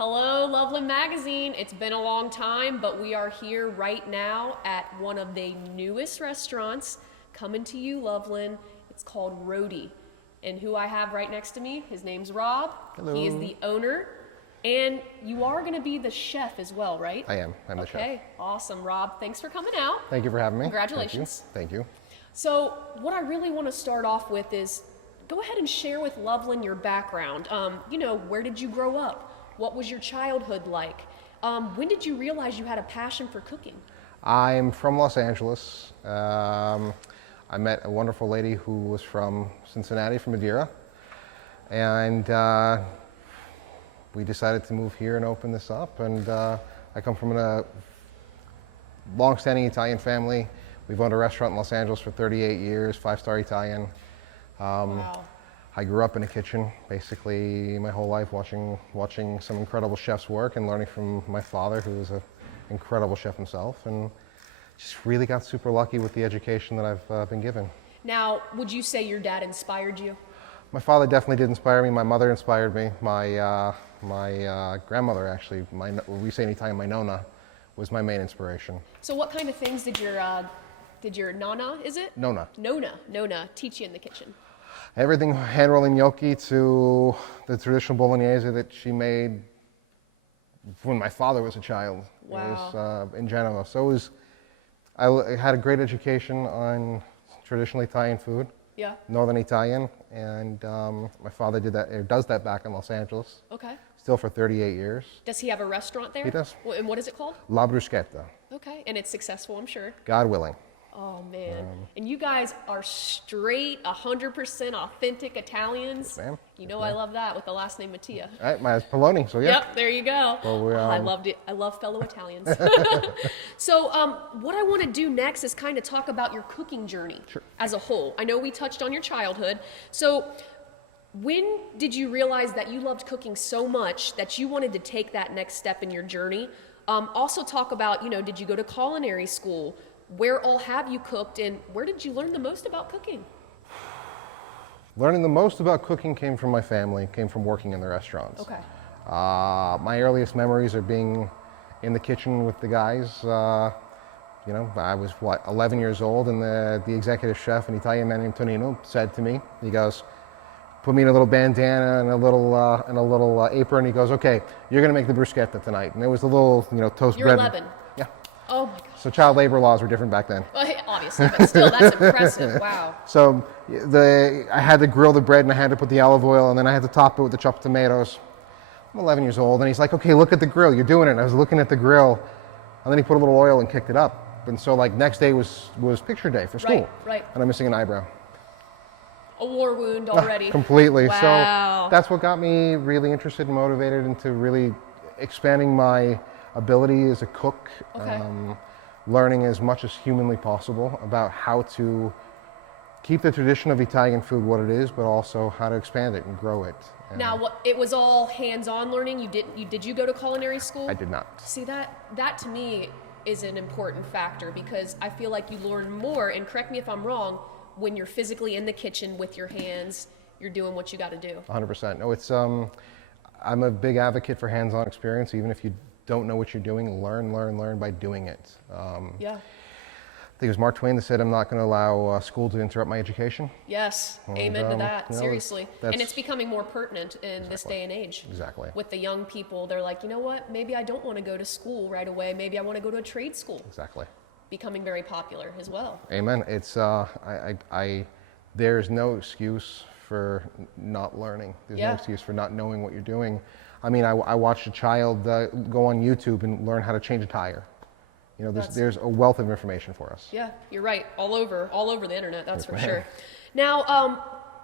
Hello, Loveland Magazine. It's been a long time, but we are here right now at one of the newest restaurants coming to you, Loveland. It's called RODI. And who I have right next to me, his name's Rob. Hello. He is the owner. And you are going to be the chef as well, right? I am. I'm the chef. Okay, awesome. Rob, thanks for coming out. Thank you for having me. Congratulations. Thank you. So what I really want to start off with is go ahead and share with Loveland your background. Where did you grow up? What was your childhood like? When did you realize you had a passion for cooking? I'm from Los Angeles. I met a wonderful lady who was from Cincinnati, from Madeira. And we decided to move here and open this up. And I come from a long-standing Italian family. We've owned a restaurant in Los Angeles for 38 years, 5-star Italian. Wow. I grew up in a kitchen basically my whole life, watching some incredible chefs work and learning from my father, who was an incredible chef himself, and just really got super lucky with the education that I've been given. Now, would you say your dad inspired you? My father definitely did inspire me. My mother inspired me. My grandmother, actually, we say in Italian, my nonna, was my main inspiration. So what kind of things did your nonna, is it? Nonna. Nonna teach you in the kitchen? Everything, hand-rolling gnocchi to the traditional bolognese that she made when my father was a child. Wow. It was, in Genoa. So I had a great education on traditional Italian food. Yeah. Northern Italian, and my father does that back in Los Angeles. Okay. Still for 38 years. Does he have a restaurant there? He does. And what is it called? La Bruschetta. Okay, and it's successful, I'm sure. God willing. Oh man, and you guys are straight 100% authentic Italians. Yes, ma'am. You know, I love that with the last name Mattia. All right, my Peloni, so yeah. Yep, there you go. Well, I loved it. I love fellow Italians. So what I want to do next is kind of talk about your cooking journey as a whole. I know we touched on your childhood. So when did you realize that you loved cooking so much that you wanted to take that next step in your journey? Also talk about, did you go to culinary school? Where all have you cooked, and where did you learn the most about cooking? Learning the most about cooking came from my family, came from working in the restaurants. Okay. My earliest memories are being in the kitchen with the guys. I was 11 years old, and the executive chef, an Italian man named Tonino, said to me, he goes, put me in a little bandana and a little apron. He goes, okay, you're gonna make the bruschetta tonight. And there was a little, toast You're bread. 11. Yeah. Oh my God. So child labor laws were different back then. Well, obviously, but still, that's impressive. Wow. So I had to grill the bread, and I had to put the olive oil, and then I had to top it with the chopped tomatoes. I'm 11 years old, and he's like, okay, look at the grill, you're doing it. And I was looking at the grill, and then he put a little oil and kicked it up. And so next day was picture day for school. Right. And I'm missing an eyebrow. A war wound already. Completely. Wow. So that's what got me really interested and motivated into really expanding my ability as a cook. Okay. Learning as much as humanly possible about how to keep the tradition of Italian food what it is, but also how to expand it and grow it. Now, it was all hands-on learning. Did you go to culinary school? I did not. See, that to me is an important factor, because I feel like you learn more, and correct me if I'm wrong, when you're physically in the kitchen with your hands, you're doing what you got to do. 100%. No, it's I'm a big advocate for hands-on experience. Even if you don't know what you're doing, learn by doing it. Yeah. I think it was Mark Twain that said, I'm not going to allow school to interrupt my education. Yes, amen to that, seriously. That's and it's becoming more pertinent in this day and age. Exactly. With the young people, they're like, you know what, maybe I don't want to go to school right away, maybe I want to go to a trade school. Exactly. Becoming very popular as well. Amen. It's there's no excuse for not learning. There's no excuse for not knowing what you're doing. I mean, I watched a child go on YouTube and learn how to change a tire. There's a wealth of information for us. Yeah, you're right. All over the internet, that's for sure. Now,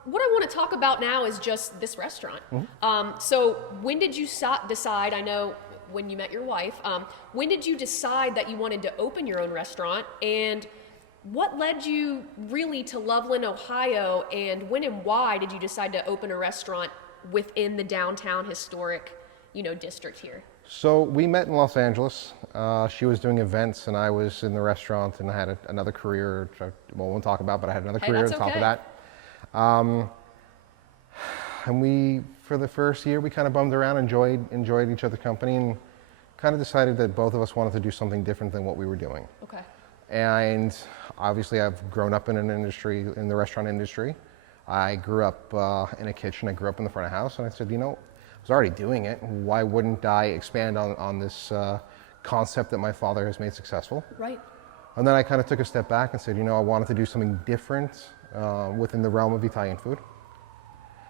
what I want to talk about now is just this restaurant. Mm-hmm. So when did you decide, I know when you met your wife, when did you decide that you wanted to open your own restaurant, and what led you really to Loveland, Ohio, and when and why did you decide to open a restaurant within the downtown historic, district here? So we met in Los Angeles. She was doing events, and I was in the restaurant, and I had another career, which I won't talk about, but I had another career on top of that. And we for the first year, we kind of bummed around, enjoyed each other's company, and kind of decided that both of us wanted to do something different than what we were doing. Okay. And obviously, I've grown up in in the restaurant industry. I grew up in a kitchen. I grew up in the front of house, and I said, I was already doing it. Why wouldn't I expand on this concept that my father has made successful? Right. And then I kind of took a step back and said, I wanted to do something different within the realm of Italian food.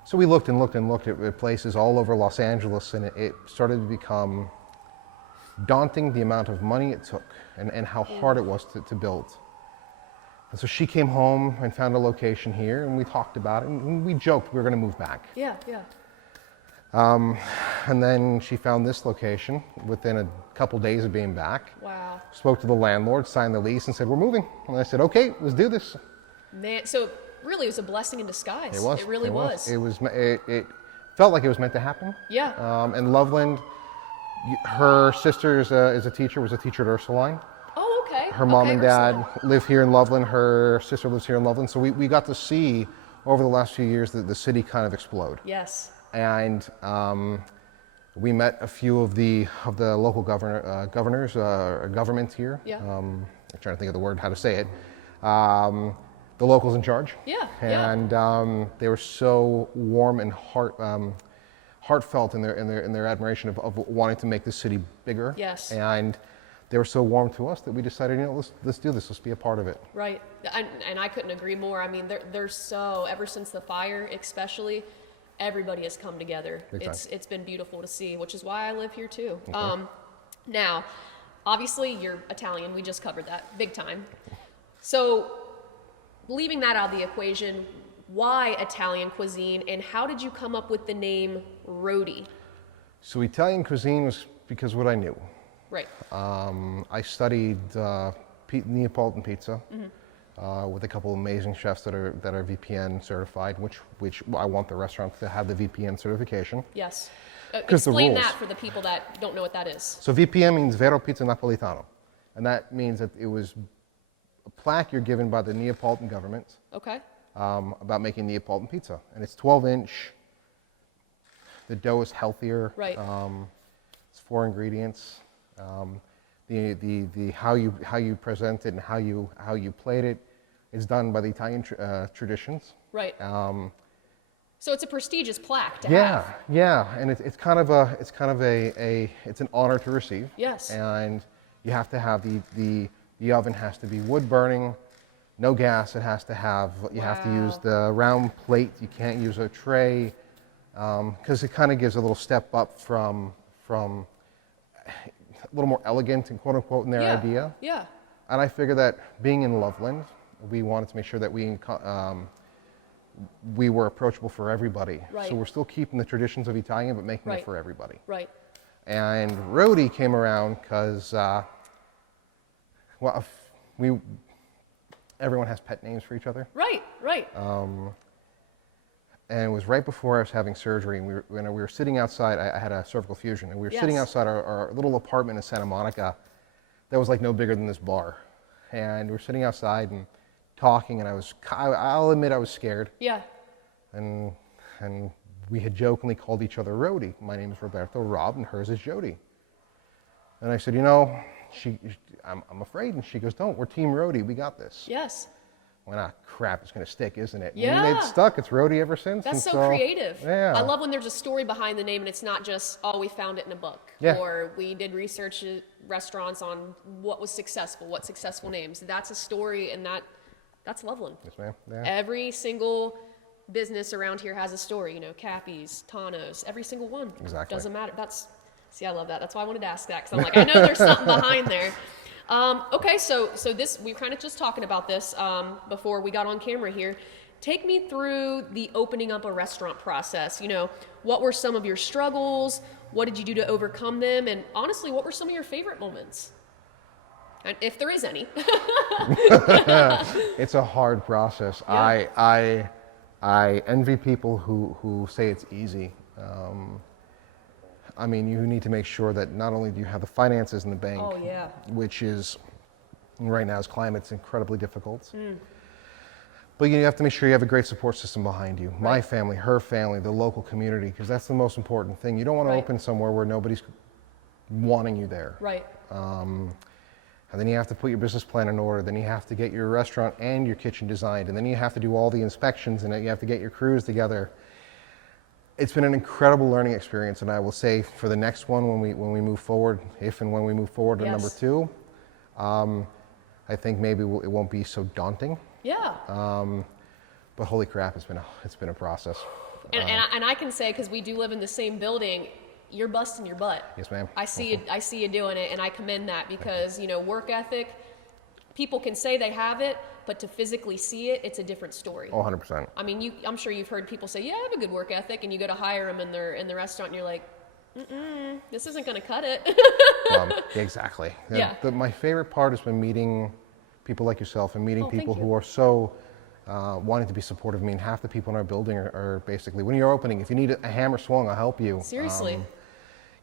So we looked and looked and looked at places all over Los Angeles, and it started to become daunting, the amount of money it took and how hard it was to build. And so she came home and found a location here, and we talked about it, and we joked we were going to move back. Yeah, yeah. And then she found this location within a couple days of being back. Wow. Spoke to the landlord, signed the lease, and said, we're moving. And I said, okay, let's do this. Man, so really it was a blessing in disguise. It was. It really was. It felt like it was meant to happen. Yeah. And Loveland, her sister was a teacher at Ursuline. Oh, okay. Her mom and dad Ursuline. live here in Loveland. Her sister lives here in Loveland. So we got to see over the last few years the city kind of explode. Yes. And we met a few of the local governors, government here. Yeah. I'm trying to think of the word, how to say it. The locals in charge. Yeah. And they were so warm and heartfelt in their admiration of wanting to make the city bigger. Yes. And they were so warm to us that we decided, let's do this. Let's be a part of it. Right. And I couldn't agree more. I mean, they're so, ever since the fire especially, everybody has come together. It's been beautiful to see, which is why I live here too. Okay. Now, obviously you're Italian. We just covered that big time. So leaving that out of the equation, why Italian cuisine, and how did you come up with the name RODI? So Italian cuisine was because what I knew. Right. I studied Neapolitan pizza with a couple of amazing chefs that are VPN certified, which I want the restaurant to have the VPN certification. Yes. Explain that for the people that don't know what that is. So VPN means Vero Pizza Napolitano, and that means that it was a plaque you're given by the Neapolitan government. Okay. About making Neapolitan pizza, and it's 12-inch. The dough is healthier. Right. It's 4 ingredients. The how you present it and how you plate it is done by the Italian traditions. Right. So it's a prestigious plaque to have. Yeah, and it's kind of it's an honor to receive. Yes. And you have to have the oven has to be wood burning, no gas. It has to have you have to use the round plate. You can't use a tray because it kind of gives a little step up from a little more elegant and quote unquote in their idea. Yeah. And I figured that being in Loveland, we wanted to make sure that we were approachable for everybody. Right. So we're still keeping the traditions of Italian, but making it for everybody. Right. And RODI came around because, everyone has pet names for each other. Right. Right. And it was right before I was having surgery, and we were sitting outside. I had a cervical fusion, and we were sitting outside our little apartment in Santa Monica that was like no bigger than this bar. And we were sitting outside and talking, and I'll admit I was scared. Yeah. And we had jokingly called each other RODI. My name is Roberto, Rob, and hers is Jody. And I said, I'm afraid. And she goes, don't, we're Team RODI, we got this. Yes. Well, crap, it's going to stick, isn't it? Yeah. And it's stuck. It's RODI ever since. That's so creative. Yeah. I love when there's a story behind the name and it's not just, we found it in a book. Yeah. Or we did research at restaurants on what was successful, what successful names. That's a story, and that's Loveland. Yes, ma'am. Yeah. Every single business around here has a story. Cappy's, Tano's, every single one. Exactly. Doesn't matter. I love that. That's why I wanted to ask that, because I'm like, I know there's something behind there. Okay, so this, we were kind of just talking about this before we got on camera here. Take me through the opening up a restaurant process. What were some of your struggles? What did you do to overcome them? And honestly, what were some of your favorite moments? And if there is any. It's a hard process. Yeah. I envy people who say it's easy. I mean, you need to make sure that not only do you have the finances in the bank, which is, right now, as climate's incredibly difficult, But you have to make sure you have a great support system behind you. My family, her family, the local community, because that's the most important thing. You don't want to open somewhere where nobody's wanting you there. Right. And then you have to put your business plan in order. Then you have to get your restaurant and your kitchen designed. And then you have to do all the inspections, and then you have to get your crews together. It's been an incredible learning experience, and I will say for the next one, when we move forward, if and when we move forward to number 2, I think maybe it won't be so daunting. Yeah. But holy crap, it's been a process. And I can say, because we do live in the same building, you're busting your butt. Yes, ma'am. I see you doing it, and I commend that, because work ethic. People can say they have it, but to physically see it, it's a different story. Oh, 100%. I mean, I'm sure you've heard people say, "Yeah, I have a good work ethic," and you go to hire them in the restaurant, and you're like, "This isn't going to cut it." Exactly. Yeah. My favorite part has been meeting people like yourself and meeting people thank you. who are so wanting to be supportive of me. And half the people in our building are basically, when you're opening, if you need a hammer swung, I'll help you. Seriously.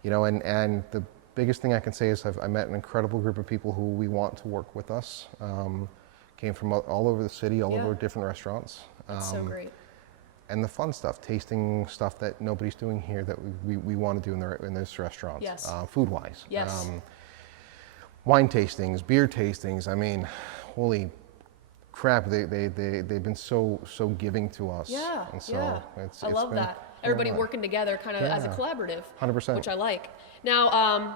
And the biggest thing I can say is I met an incredible group of people who we want to work with us. Came from all over the city, all over different restaurants. That's so great. And the fun stuff, tasting stuff that nobody's doing here that we want to do in this restaurant. Yes. Food-wise. Yes. Wine tastings, beer tastings. I mean, holy crap! They've been so giving to us. Yeah. And so I love that. Everybody working together, kind of as a collaborative. 100%. Which I like. Now,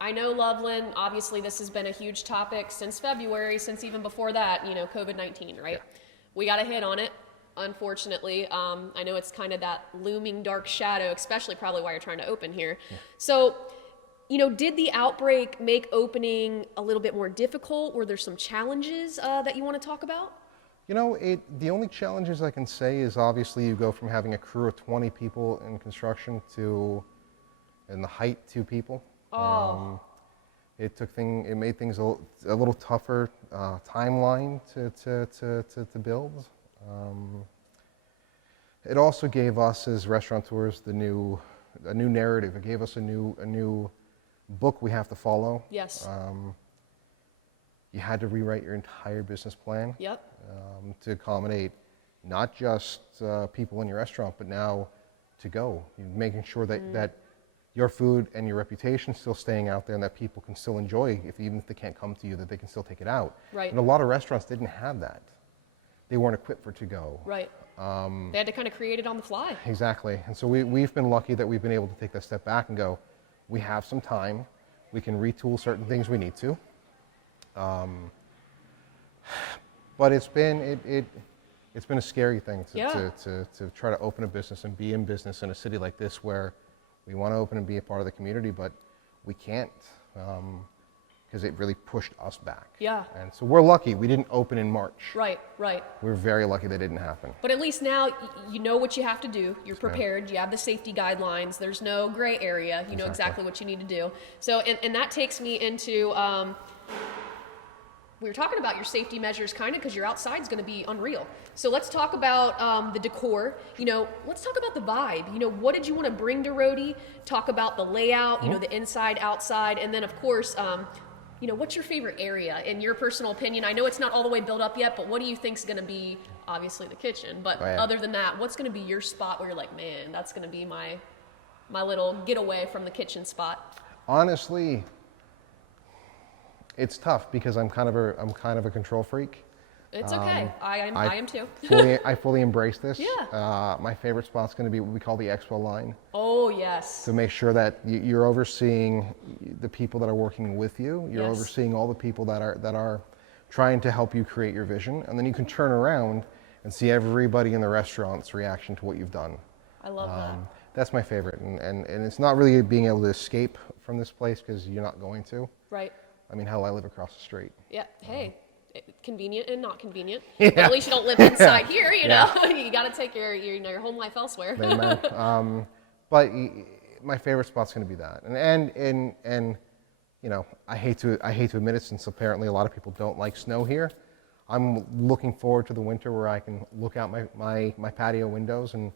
I know Loveland. Obviously, this has been a huge topic since February, since even before that. COVID-19, right? Yeah. We got a hit on it. Unfortunately, I know it's kind of that looming dark shadow, especially probably why you're trying to open here. Yeah. So, did the outbreak make opening a little bit more difficult? Were there some challenges that you want to talk about? The only challenges I can say is obviously you go from having a crew of 20 people in construction to, in the height, 2 people. Oh. It made things a little tougher timeline to build. It also gave us as restaurateurs a new narrative. It gave us a new book we have to follow. Yes. You had to rewrite your entire business plan. Yep. To accommodate not just people in your restaurant, but now to go. You're making sure that your food and your reputation is still staying out there, and that people can still enjoy, even if they can't come to you, that they can still take it out. Right. And a lot of restaurants didn't have that. They weren't equipped for to go. Right. They had to kind of create it on the fly. Exactly. And so we've been lucky that we've been able to take that step back and go, we have some time. We can retool certain things we need to. But it's been a scary thing to try to open a business and be in business in a city like this, where we want to open and be a part of the community, but we can't, because it really pushed us back. Yeah. And so we're lucky we didn't open in March. Right. We're very lucky that didn't happen. But at least now you know what you have to do. You're prepared. You have the safety guidelines. There's no gray area. You know exactly what you need to do. So, and that takes me into, we were talking about your safety measures kind of because your outside's going to be unreal. So let's talk about the decor. Let's talk about the vibe. What did you want to bring to RODI? Talk about the layout, the inside, outside, and then of course, what's your favorite area in your personal opinion? I know it's not all the way built up yet, but what do you think is going to be, obviously the kitchen, but other than that, what's going to be your spot where you're like, man, that's going to be my little getaway from the kitchen spot? Honestly, it's tough because I'm kind of a control freak. It's okay. I am too. I fully embrace this. Yeah. My favorite spot's going to be what we call the expo line. Oh, yes. To make sure that you're overseeing the people that are working with you. You're overseeing all the people that are trying to help you create your vision, and then you can turn around and see everybody in the restaurant's reaction to what you've done. I love that. That's my favorite, and it's not really being able to escape from this place because you're not going to. Right. I mean, hell, I live across the street. Yeah. Hey. Convenient and not convenient. Yeah. But at least you don't live inside here, you know. You got to take your home life elsewhere. But my favorite spot's going to be that, and I hate to admit it, since apparently a lot of people don't like snow here. I'm looking forward to the winter where I can look out my patio windows and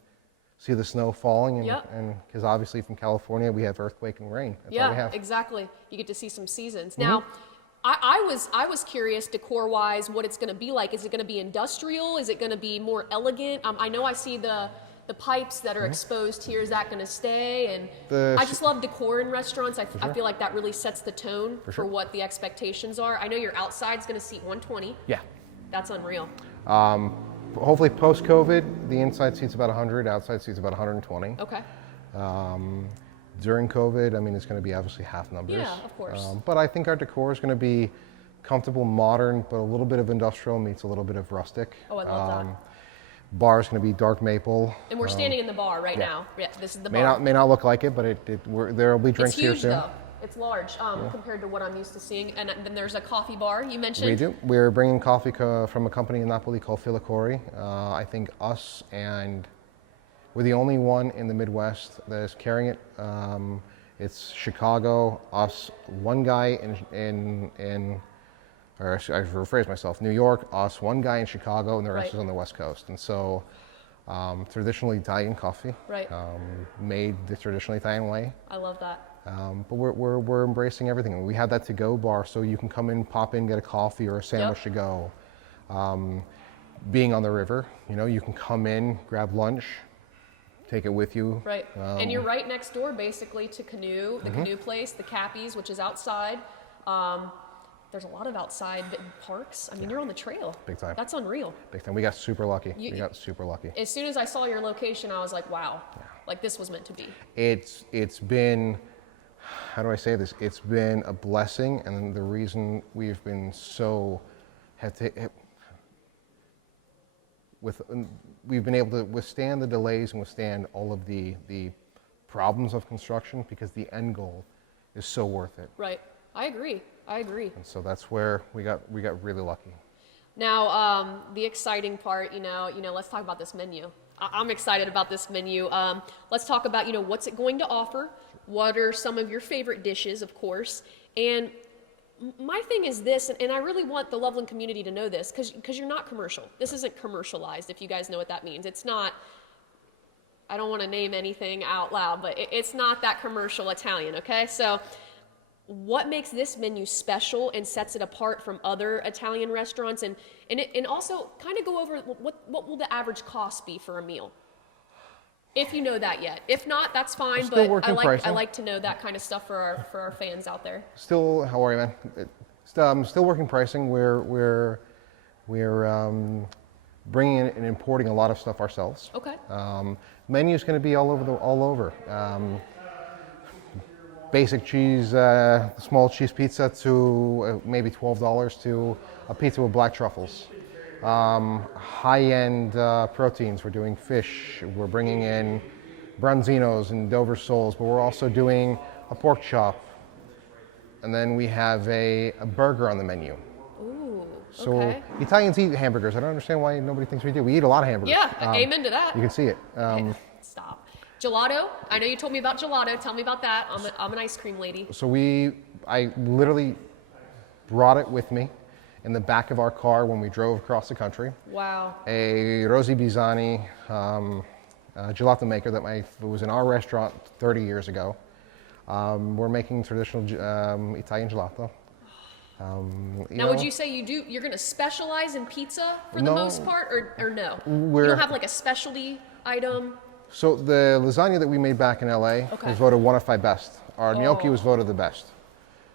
see the snow falling, and because obviously from California we have earthquake and rain. That's all we have. Exactly. You get to see some seasons. Now, I was curious, decor-wise, what it's going to be like. Is it going to be industrial? Is it going to be more elegant? I know I see the pipes that are exposed here. Is that going to stay? And I just love decor in restaurants. I feel like that really sets the tone for what the expectations are. I know your outside's going to seat 120. Yeah. That's unreal. Hopefully post-COVID, the inside seats about 100, outside seats about 120. Okay. During COVID, I mean, it's going to be obviously half numbers. Yeah, of course. But I think our decor is going to be comfortable, modern, but a little bit of industrial meets a little bit of rustic. Oh, I love that. Bar is going to be dark maple. And we're standing in the bar right now. Yeah, this is the May bar. may not look like it, but there will be drinks It's huge, here soon. though. It's large compared to what I'm used to seeing. And then there's a coffee bar you mentioned. We do. We're bringing coffee from a company in Napoli called Filacori. I think us and we're the only one in the Midwest that is carrying it. It's Chicago, us, one guy or I rephrase myself, New York, us, one guy in Chicago, and the rest is on the West Coast. And so traditionally Italian coffee, made the traditional Italian way. I love that. But we're embracing everything. We have that to-go bar, so you can come in, pop in, get a coffee or a sandwich to go. Being on the river, you can come in, grab lunch, take it with you. Right, and you're right next door, basically, to Canoe, the Canoe place, the Cappies, which is outside. There's a lot of outside parks. I mean, you're on the trail. Big time. That's unreal. Big time. We got super lucky. We got super lucky. As soon as I saw your location, I was like, wow, like this was meant to be. It's been, how do I say this? It's been a blessing, and the reason we've been so, we've been able to withstand the delays and withstand all of the problems of construction because the end goal is so worth it. Right. I agree. And so that's where we got really lucky. Now, the exciting part, let's talk about this menu. I'm excited about this menu. Let's talk about, what's it going to offer? What are some of your favorite dishes, of course? And my thing is this, and I really want the Loveland community to know this, because you're not commercial. This isn't commercialized, if you guys know what that means. It's not, I don't want to name anything out loud, but it's not that commercial Italian, okay? So what makes this menu special and sets it apart from other Italian restaurants? And also kind of go over what will the average cost be for a meal? If you know that yet. If not, that's fine, but I like to know that kind of stuff for our fans out there. Still, how are you, man? Still working pricing. We're bringing in and importing a lot of stuff ourselves. Okay. Menu's going to be all over. Basic cheese, small cheese pizza to maybe $12 to a pizza with black truffles. High-end proteins. We're doing fish. We're bringing in branzinos and Dover soles, but we're also doing a pork chop. And then we have a burger on the menu. Ooh, so okay. Italians eat hamburgers. I don't understand why nobody thinks we do. We eat a lot of hamburgers. Yeah, amen to that. You can see it. Stop. Gelato. I know you told me about gelato. Tell me about that. I'm an ice cream lady. So I literally brought it with me in the back of our car when we drove across the country. Wow. A Rosi Bisani gelato maker that was in our restaurant 30 years ago. We're making traditional Italian gelato. Now, would you say you're going to specialize in pizza for the most part, or no? You don't have like a specialty item? So the lasagna that we made back in LA was voted one of 5 best. Our gnocchi was voted the best.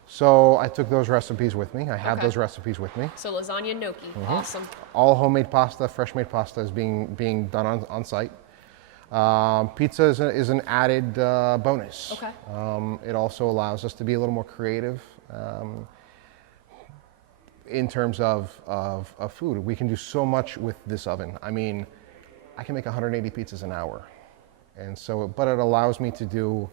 So I took those recipes with me. I have those recipes with me. So lasagna and gnocchi, awesome. All homemade pasta, fresh made pasta is being done on site. Pizza is an added bonus. Okay. It also allows us to be a little more creative in terms of food. We can do so much with this oven. I mean, I can make 180 pizzas an hour. And so, but it allows me to do,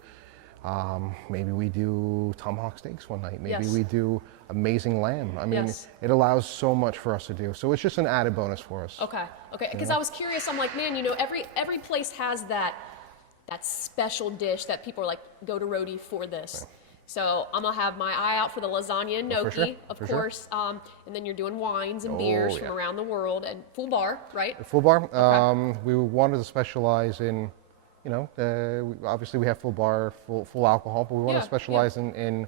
maybe we do tomahawk steaks one night. Maybe we do amazing lamb. I mean, it allows so much for us to do. So it's just an added bonus for us. Okay. Because I was curious. I'm like, man, every place has that special dish that people are like, go to RODI for this. Okay. So I'm gonna have my eye out for the lasagna and gnocchi, of course. And then you're doing wines and beers from around the world, and full bar, right? Full bar. We wanted to specialize in, obviously we have full bar, full alcohol, but we want to specialize in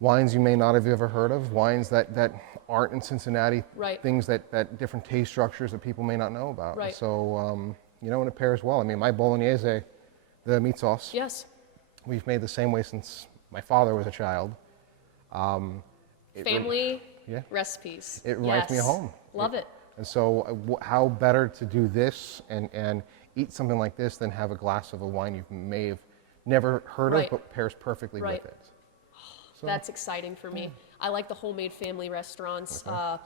wines you may not have ever heard of, wines that aren't in Cincinnati, Right. things that different taste structures that people may not know about. Right. So, you know, and it pairs well. I mean, my bolognese, the meat sauce, Yes. we've made the same way since my father was a child. Family yeah. recipes. It reminds me of home. Love it. And so how better to do this and eat something like this than have a glass of a wine you may have never heard Right. of, but pairs perfectly Right. with it. So, That's exciting for me. I like the homemade family restaurants, the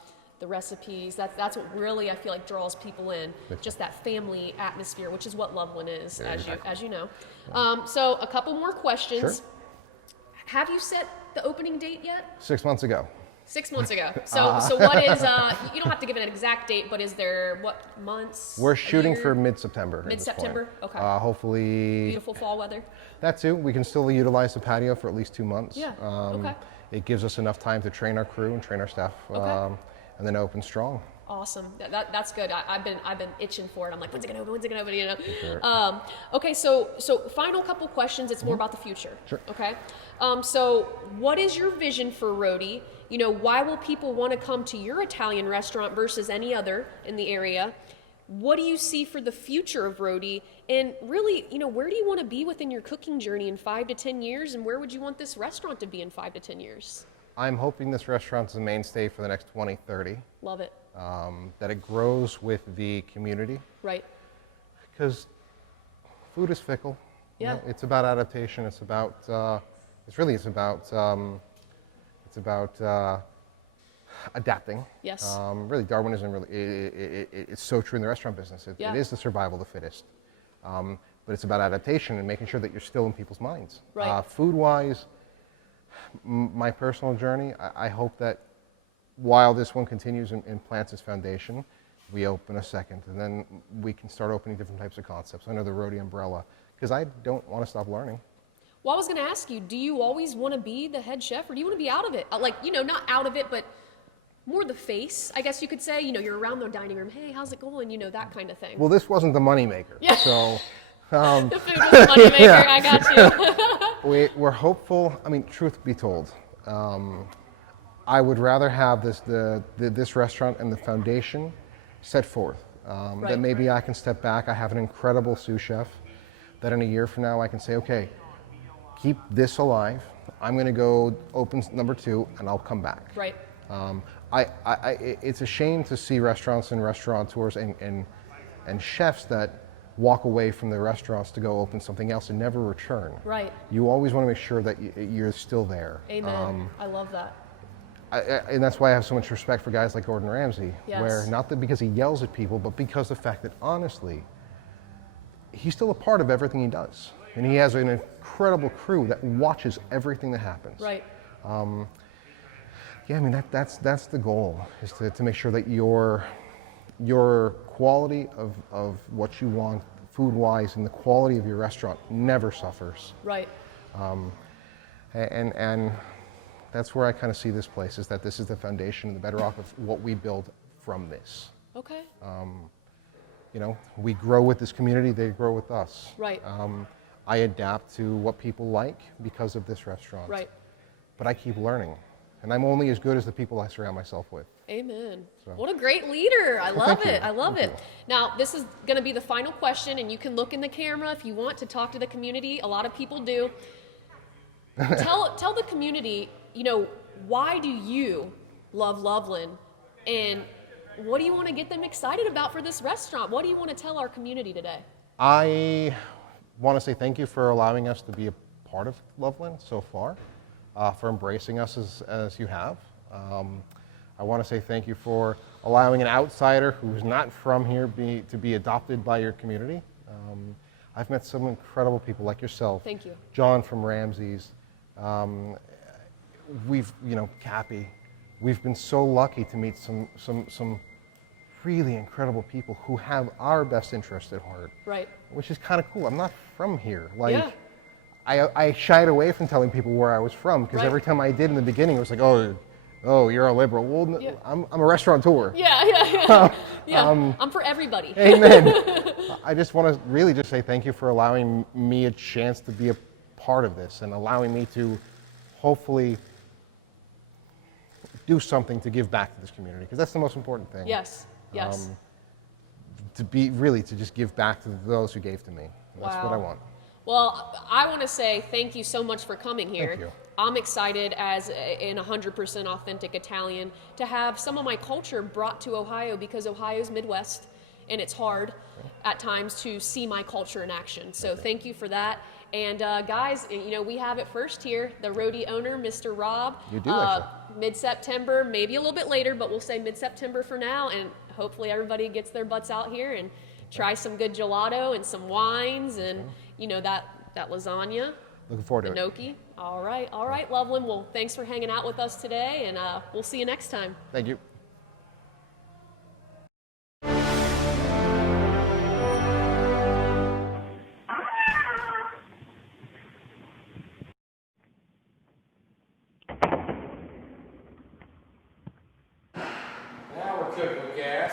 recipes. That's what really I feel like draws people in. Just that family atmosphere, which is what Loveland is, as you know. So a couple more questions. Sure. Have you set the opening date yet? 6 months ago. 6 months ago. So what is? You don't have to give it an exact date, but is there what months? We're a shooting year? for mid-September. at this Mid-September? point. Okay. Hopefully, Beautiful fall weather. that too. We can still utilize the patio for at least 2 months. Yeah. Okay. It gives us enough time to train our crew and train our staff, Okay. and then open strong. Awesome. That's good. I've been itching for it. I'm like, when's it gonna open? When's it gonna open? You know. Sure. Okay. So final couple questions. It's more about the future. Sure. Okay. So what is your vision for RODI? You know, why will people want to come to your Italian restaurant versus any other in the area? What do you see for the future of RODI? And really, you know, where do you want to be within your cooking journey in 5 to 10 years? And where would you want this restaurant to be in 5 to 10 years? I'm hoping this restaurant's a mainstay for the next 20, 30. Love it. That it grows with the community, Right. because food is fickle. You Yeah. know, it's about adaptation. It's about adapting. Yes. Really, Darwinism it's so true in the restaurant business. Yeah. It is the survival of the fittest. But it's about adaptation and making sure that you're still in people's minds. Right. Food-wise, my personal journey, I hope that while this one continues and plants its foundation, we open a second, and then we can start opening different types of concepts under the RODI umbrella, because I don't want to stop learning. Well, I was going to ask you, do you always want to be the head chef, or do you want to be out of it? Like, you know, not out of it, but more the face, I guess you could say. You know, you're around the dining room. Hey, how's it going? You know, that kind of thing. Well, this wasn't the moneymaker. Yeah. So The food was a moneymaker. Yeah. I got you. we're hopeful. I mean, truth be told, I would rather have this restaurant and the foundation set forth. Right. That maybe I can step back. I have an incredible sous chef that in a year from now I can say, okay, keep this alive. I'm going to go open number 2 and I'll come back. Right. It's a shame to see restaurants and restaurateurs and chefs that walk away from the restaurants to go open something else and never return. Right. You always want to make sure that you're still there. Amen. I love that. And that's why I have so much respect for guys like Gordon Ramsay, Yes. where not that because he yells at people, but because the fact that honestly, he's still a part of everything he does. And he has an incredible crew that watches everything that happens. Right. Yeah, I mean, that's the goal, is to make sure that your quality of what you want food-wise and the quality of your restaurant never suffers. Right. And that's where I kind of see this place, is that this is the foundation and the bedrock of what we build from this. Okay. You know, we grow with this community, they grow with us. Right. I adapt to what people like because of this restaurant. Right. But I keep learning, and I'm only as good as the people I surround myself with. Amen. So. What a great leader. I love thank you. it. I love Thank it. you. Now, this is going to be the final question, and you can look in the camera if you want to talk to the community. A lot of people do. Tell the community, you know, why do you love Loveland, and what do you want to get them excited about for this restaurant? What do you want to tell our community today? I want to say thank you for allowing us to be a part of Loveland so far, for embracing us as you have. I want to say thank you for allowing an outsider who's not from here to be adopted by your community. I've met some incredible people like yourself. Thank you. John from Ramsey's. Cappy. We've been so lucky to meet some really incredible people who have our best interest at heart. Right. Which is kind of cool. I'm not from here. Like, Yeah. I shied away from telling people where I was from, because Right. every time I did in the beginning, it was like, oh, you're a liberal. Well, Yeah. I'm a restaurateur. Yeah. I'm for everybody. Amen. I just want to really just say thank you for allowing me a chance to be a part of this and allowing me to hopefully do something to give back to this community, because that's the most important thing. Yes, yes. To just give back to those who gave to me. That's what I want. Well, I want to say thank you so much for coming here. Thank you. I'm excited as an 100% authentic Italian to have some of my culture brought to Ohio, because Ohio's Midwest and it's hard at times to see my culture in action. So thank you for that. And guys, we have it first here, the RODI owner, Mr. Rob. You do, actually. Mid-September, maybe a little bit later, but we'll say mid-September for now. And hopefully everybody gets their butts out here and try some good gelato and some wines and, that lasagna. Looking forward to it. Gnocchi. All right, Loveland. Well, thanks for hanging out with us today, and we'll see you next time. Thank you. Now we're cooking with gas.